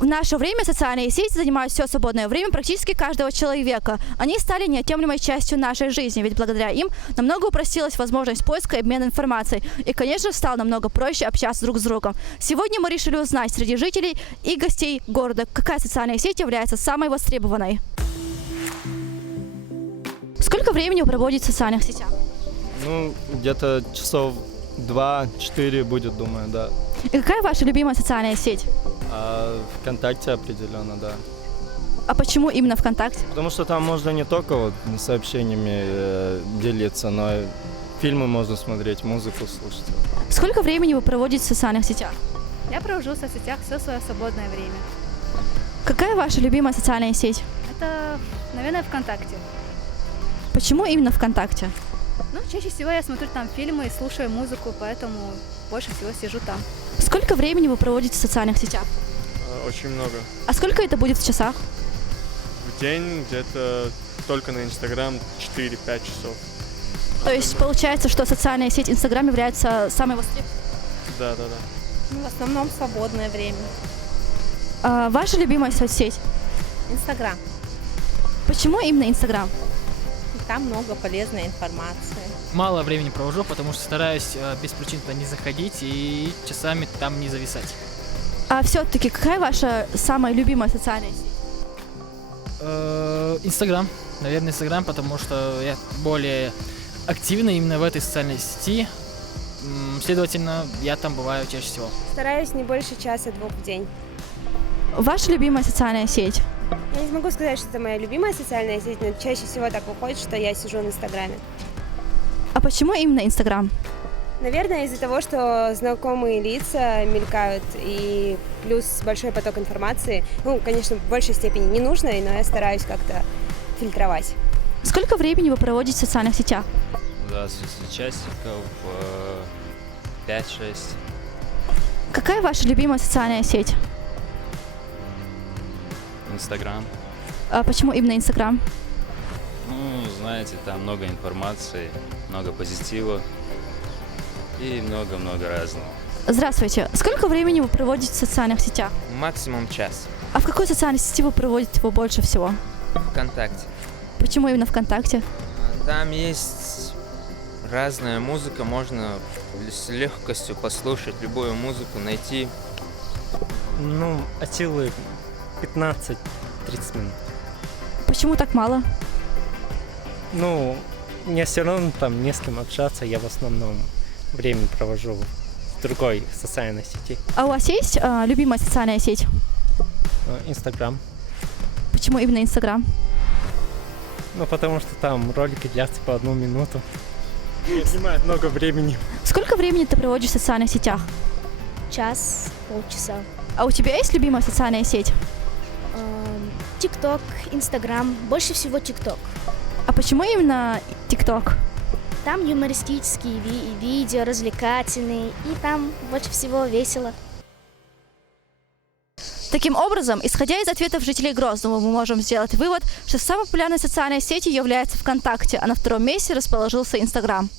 В наше время социальные сети занимают все свободное время практически каждого человека. Они стали неотъемлемой частью нашей жизни, ведь благодаря им намного упростилась возможность поиска и обмена информацией. И, конечно, стало намного проще общаться друг с другом. Сегодня мы решили узнать среди жителей и гостей города, какая социальная сеть является самой востребованной. Сколько времени вы проводите в социальных сетях? Ну, где-то часов 2-4 будет, думаю, да. И какая ваша любимая социальная сеть? ВКонтакте определенно, да. А почему именно ВКонтакте? Потому что там можно не только вот сообщениями делиться, но и фильмы можно смотреть, музыку слушать. Сколько времени вы проводите в социальных сетях? Я провожу в соцсетях все свое свободное время. Какая ваша любимая социальная сеть? Это, наверное, ВКонтакте. Почему именно ВКонтакте? Ну, чаще всего я смотрю там фильмы и слушаю музыку, поэтому больше всего сижу там. Сколько времени вы проводите в социальных сетях? Очень много. А сколько это будет в часах? В день где-то только на Инстаграм 4-5 часов. То есть получается, что социальная сеть Инстаграм является самой востребованной? Да. В основном свободное время. Ваша любимая соцсеть? Инстаграм. Почему именно Инстаграм? Там много полезной информации. Мало времени провожу, потому что стараюсь без причин туда не заходить и часами там не зависать. А все-таки какая ваша самая любимая социальная сеть? Инстаграм. Наверное, Инстаграм, потому что я более активный именно в этой социальной сети. Следовательно, я там бываю чаще всего. Стараюсь не больше часа-двух в день. Ваша любимая социальная сеть? Я не смогу сказать, что это моя любимая социальная сеть, но чаще всего так выходит, что я сижу в Инстаграме. А почему именно Инстаграм? Наверное, из-за того, что знакомые лица мелькают и плюс большой поток информации. Ну, конечно, в большей степени не нужной, но я стараюсь как-то фильтровать. Сколько времени вы проводите в социальных сетях? За часиков 5-6. Какая ваша любимая социальная сеть? Инстаграм. А почему именно Инстаграм? Ну, знаете, там много информации, много позитива и много-много разного. Здравствуйте. Сколько времени вы проводите в социальных сетях? Максимум час. А в какой социальной сети вы проводите его больше всего? ВКонтакте. Почему именно ВКонтакте? Там есть разная музыка, можно с легкостью послушать любую музыку, найти. Ну, от силы 15-30 минут. Почему так мало? Ну, мне все равно там не с кем общаться, я в основном время провожу в другой социальной сети. А у вас есть любимая социальная сеть? Инстаграм. Почему именно Инстаграм? Ну, потому что там ролики длятся по 1 минуту. И занимает много времени. Сколько времени ты проводишь в социальных сетях? Час, полчаса. А у тебя есть любимая социальная сеть? ТикТок, Инстаграм, больше всего ТикТок. А почему именно ТикТок? Там юмористические видео, развлекательные, и там больше всего весело. Таким образом, исходя из ответов жителей Грозного, мы можем сделать вывод, что самой популярной социальной сетью является ВКонтакте, а на втором месте расположился Инстаграм.